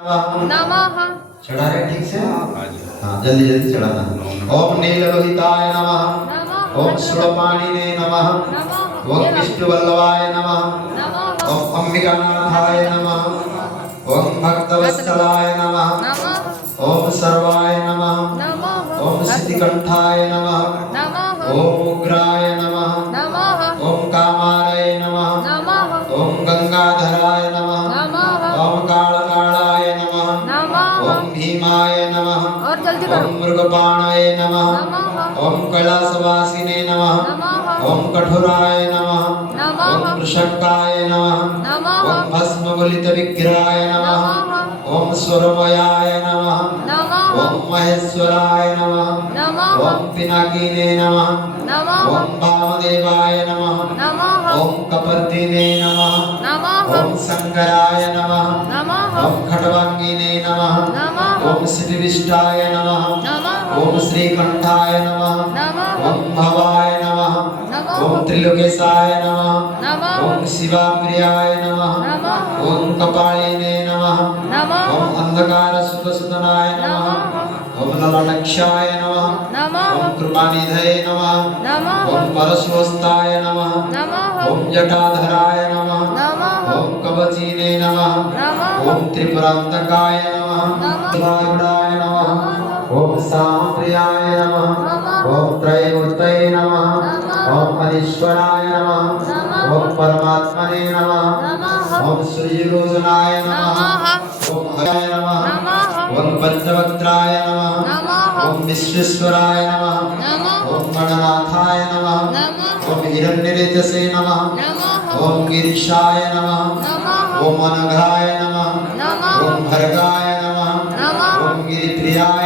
नमः। चढ़ा रहे ठीक से? हाँ जल्दी जल्दी चढ़ाना। ओम नीललोहिताय नमः। ओम शूलपाणिने नमः। ओम विष्णुवल्लभाय नमः। ओम अंबिकानाथाय नमः। ओम भक्तवत्सलाय नमः। ओम सर्वाय नमः। ओम सिद्धिकंठाय नमः। ओम उग्राय नमः। ओम कामाय नमः। ओम गंगाधराय नमः। ओम कालकालाय नमः। ओम भीमाय नमः। ओम मृगपाणाय नमः। ओम कैलासवासिने नमः। ओम कठोराय नमः। ओम वृषकाय नमः। ओम भस्मगलितविग्रहाय नमः। ओम स्वरमयाय नमः। ओम महेश्वराय नमः। ओम पिनाकिने नमः। ओम वामदेवाय नमः। ओम कपर्दिने नमः। ओम शंकराय नमः। ओम खड्वांगिने नमः। ओम श्रीविष्टाय नमः। ओम श्रीकंठाय नमः। ओम भवाय नमः। ओम त्रिलोकेशाय नमः। ओम शिवाप्रियाय नमः। ओम कपालिने नमः। ओम अंधकार सुतसुतनाय नमः। ओम ललाटक्षाय नमः। ओम कृपानिधये नमः। ओम परशुहस्ताय नमः। ओम जटाधराय नमः। ओम कवचीने नमः। ओम त्रिपुरांतकाय नमः। शिवाय नमः। ओम सामप्रियाय नमः। ओम त्रयमूर्तये नमः। ओम अनीश्वराय नमः। ओम परमात्मने नमः। ओम सूर्यरोचनाय नमः। ओम हराय नमः। ओम पंचवक्त्राय नमः। ओम विश्वेश्वराय नमः। ओम गणनाथाय नमः। ओम हिरण्यरेतसे नमः। ओम गिरीशाय नमः। ओम अनघाय नमः। ओम भर्गाय नमः। ओम गिरिप्रियाय